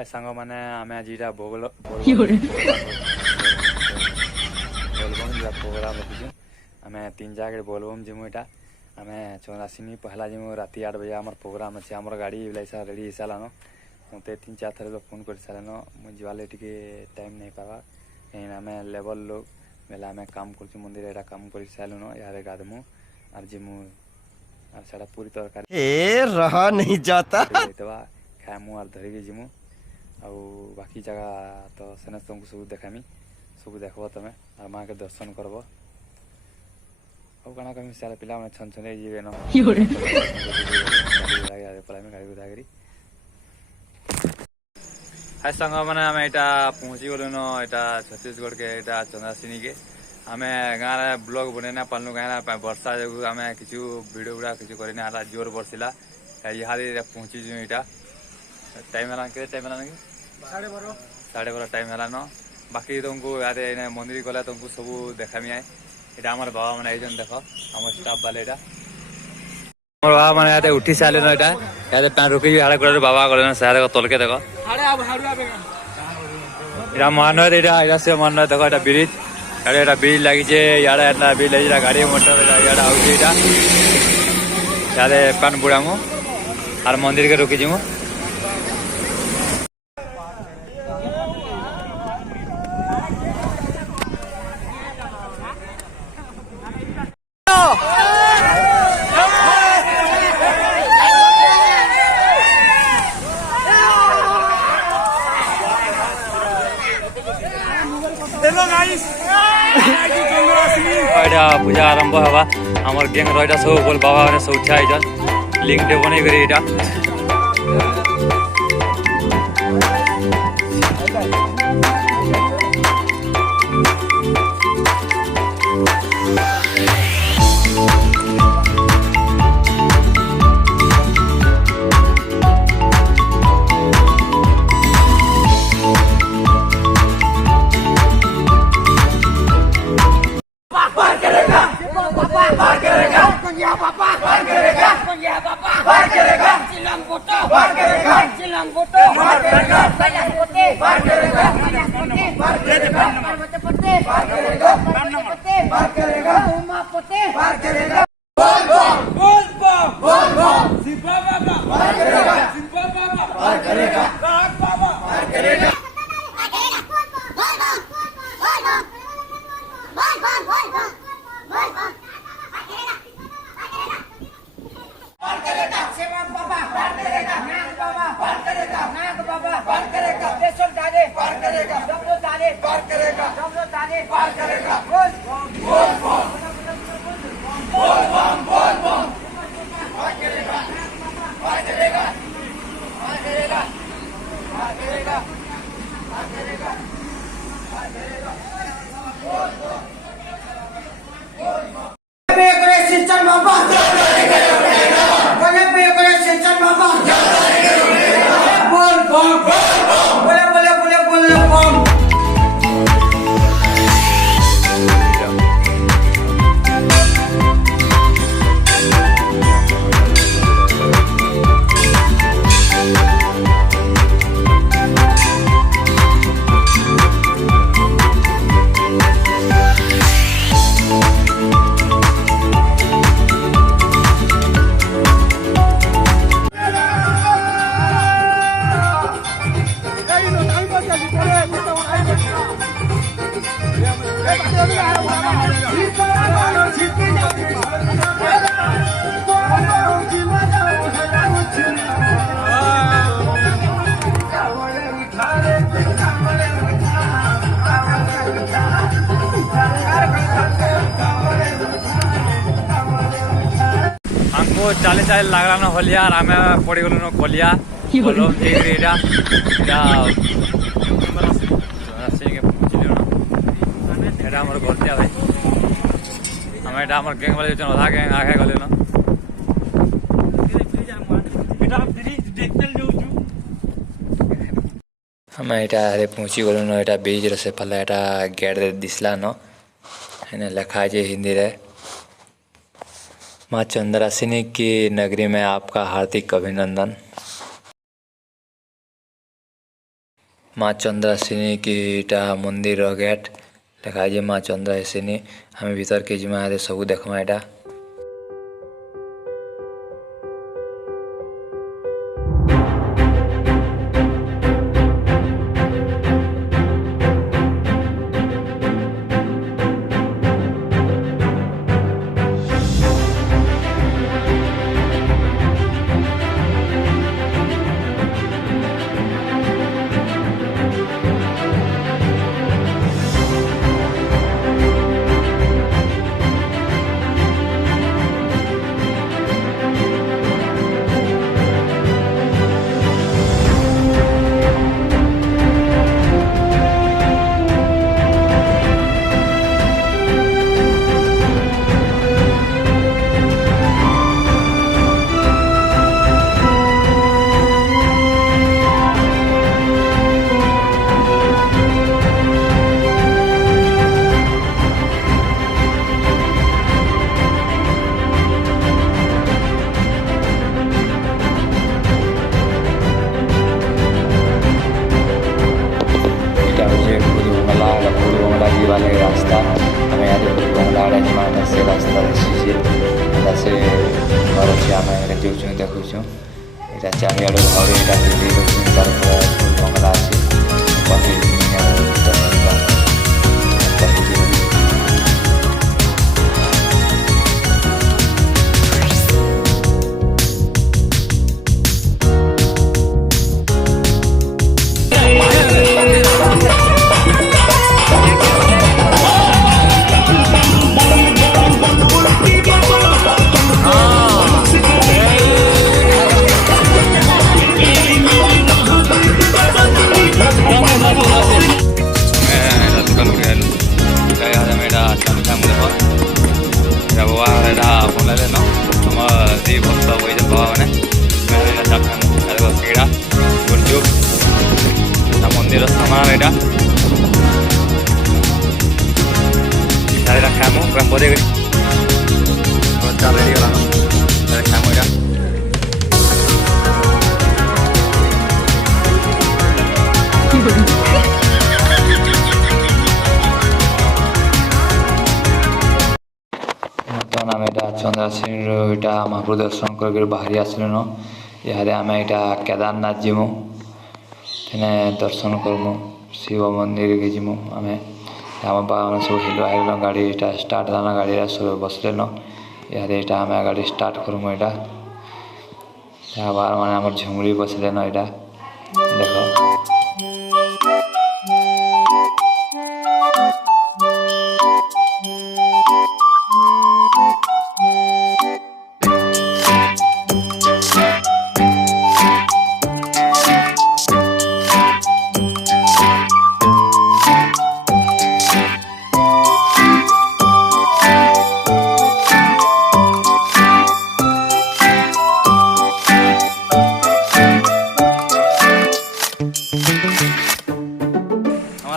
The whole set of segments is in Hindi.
हाय सांग मैंने आम आज यहाँ बोलबम प्रोग्राम रखीचु आम 3 जगह बोलबम जिमु यहाँ आम चौरासिनी पहला जिमु राति 8 बजे आम प्रोग्राम अच्छे आम गाड़ी रेडी हो सारान मत 3-4 थर फोन कर सारान मुझे टे टाइम नहीं पावा कहीं आम लेबर लोग बेला आम काम कर मंदिर यहाँ काम कर सारूँ यार गाधमु और जिमु और सारा पूरी तरकारी रहा नहीं जाता खाएमु और धरिकी जिमु आउ बाकी जगह तो सेने तुमको सब देखामी सब देखब तुम्हें और माँ के दर्शन करब कଣା कमी सारा पिला मैंने छन छन जीवे न गाड़ी गुदा करी हाय संग मैंने आम यहाँ पहुँची गलु न यहाँ छत्तीसगढ़ के यहाँ चंद्रासिनी के आम गाँव ब्लॉग बन ना पालू कहीं वर्षा जो आम किचु भिडियो गुड़ा किचु करना जोर बरसिला यहाँ पहुँचीचु यहाँ टाइम है के टाइम है कि 12:30 टाइम है न बाकी तुमको यार मंदिर गला तुमको सब देखामी है यहाँ आम बाबा मैंने देख आम स्टाफ वाले यहाँ बाबा मैंने यहाँ उठी सारे ना यहाँ पैं रुकी हाड़े गोड़े बाबा गले सारे तलके देख यहाँ महानद यहाँ से महानद देख यहाँ ब्रिज यहाँ ब्रिज लगी यहाँ ब्रिज लगी गाड़ी मोटर यहाँ यहाँ पैन बुड़ामु और मंदिर के रुकी जीमु पूजा आरंभ हवा आमर गैंग रहा सब बोल बाबा मैंने सब उठा लिंक टे बन कर हमको 40 लगला न होलिया और आम पड़ी गलु न कलिया बोलो यहाँ आम गलतिया भाई आम यहाँ गैंग वाले अधा गैंग आगे गले न आम यहाँ पहुँची गलु न यहाँ ब्रिज से पहले यहाँ गेट दिसला न लिखा है हिंदी रे माँ चंद्रासिनी की नगरी में आपका हार्दिक अभिनंदन। माँ चंद्रासिनी की इटा मंदिर गेट देखा माँ चंद्रासिनी आम भीतर के जिमा सब देखमा एटा वाले रास्ता हमें यहाँ बंगला आड़े से रास्ता से घर अच्छे आम जाऊँ देखुँ यहाँ चारिआड़ घर यहाँ तार बंगला अच्छे मंदिर सामान यहाँ खामु बदे चाल रेडी गला खामु यहाँ बर्तमान आम यहाँ चंद्रासिनी यहाँ महाप्रभु दर्शन कर बाहरी आसलु न यहाँ आम यहाँ केदारनाथ जीमु तेने दर्शन करमु शिव मंदिर के जीमु आम आम बाबा सब हिलो आइल गाड़ी यहाँ स्टार्ट दाना गाड़ी सब बसले न यहाँ आम गाड़ी स्टार्ट करमु यहाँ बार मैंने आम झुमरी बसले न यहाँ देख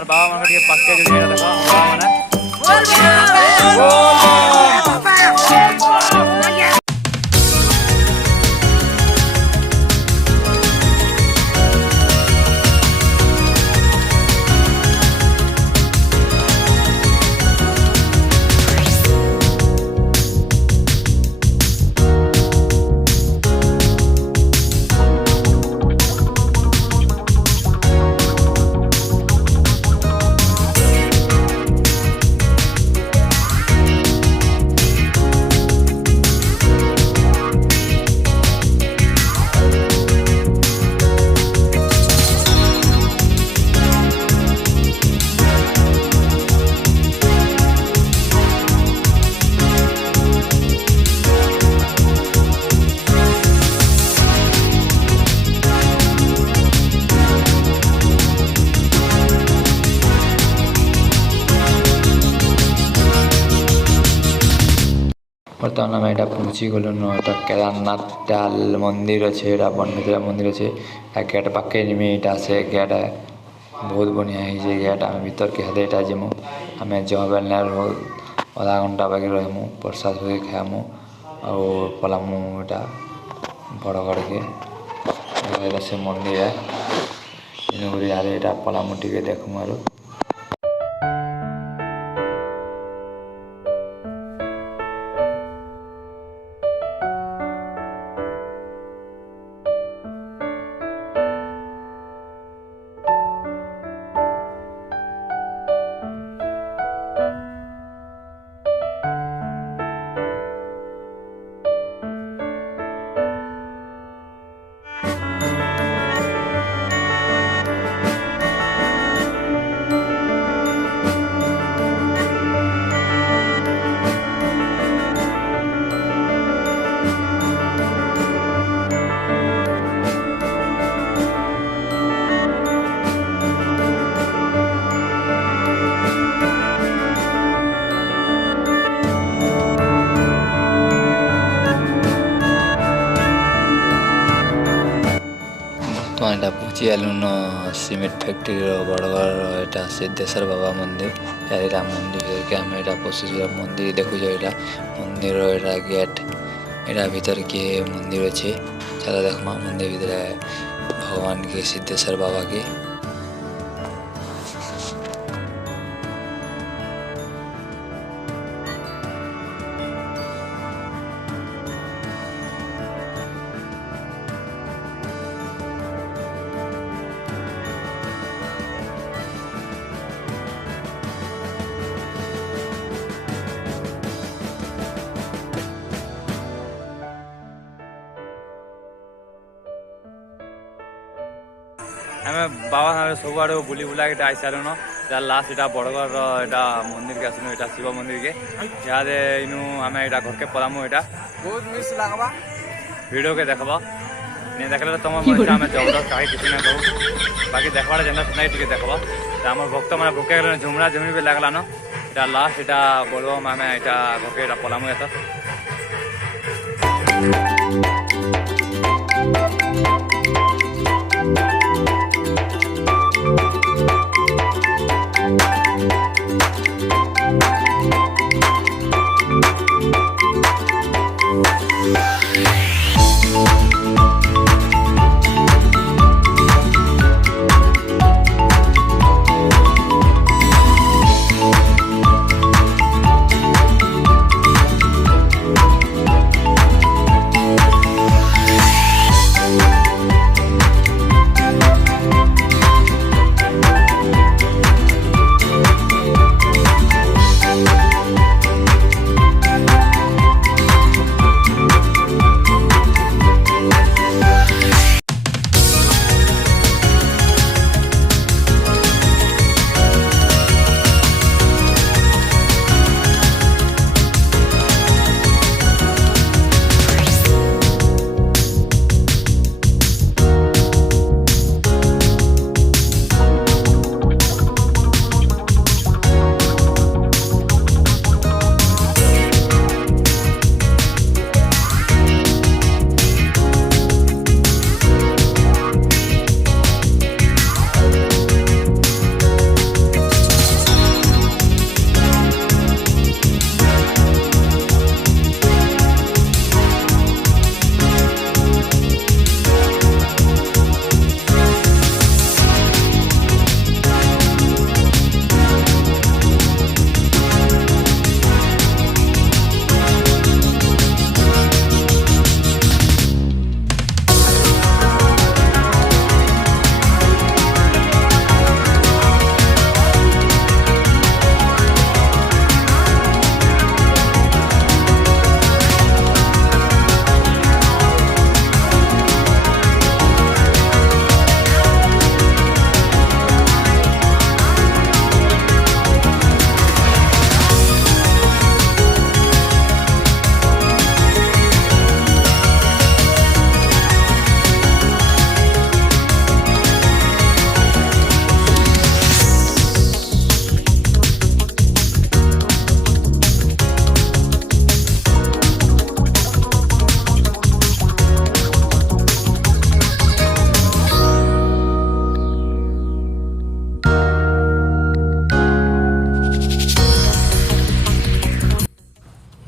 बाबा मन के पक्के जो देखा बाबा मन बर्तमान आम यहाँ पहुँची गलु न केदारनाथ मंदिर अच्छे यहाँ बनमित्रा मंदिर अच्छे गेट पाके जिमी यहाँ से गेट बहुत बढ़िया है गेट आम भीतर के हेदे यहाँ जीमु आम जहाँ बेल आधा घंटा बाकी रहमु प्रसाद हुए खामु और पलामु यहाँ बरगड़ के से मंदिर है ତେଣୁକରି ଆରେ ଏଇଟା ପଲାମୁ ଟିକେ ଦେଖମୁ ଆରୁ तो यहाँ पहुँची गलुन सीमेंट फैक्ट्री बरगढ़ यहाँ सिद्धेश्वर बाबा मंदिर यहाँ मंदिर के आम यहाँ पशु मंदिर देखु यहाँ मंदिर यहाँ गेट यहाँ भीतर किए मंदिर अच्छे चलो देखमा मंदिर भीतर भगवान के सिद्धेश्वर बाबा के आम बाबा सब आड़ बुली बुला के आई सारूँ लास्ट यहाँ बरगढ़ यहाँ मंदिर के आसनु यहाँ शिव मंदिर के यहाँ इनू आम यहाँ घर के पलामु यहाँ बहुत मिस लगवा वीडियो के देखबा नहीं देखले तुम आम जबरदस्त कहीं किसी ना कहूँ बाकी देखवा जेना सुनाई टे देखबा आम भक्त मैंने भूखे गले झुमरा झुमरी भी लगलान यहाँ लास्ट यहाँ बोलबम आम यहाँ घर के यहाँ पलामु ये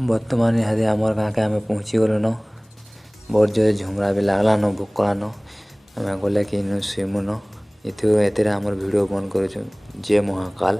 बर्तमान यहाँ आमर गाँव के आम पहुँची गलु न बहुत जोर झुमरा भी लगला न भूक न आम गले कि शुमु न ଏଥିରେ ଆମର ଭିଡ଼ିଓ ବନ୍ଦ କରୁଛୁ। ଜୟ ମହାକାଳ।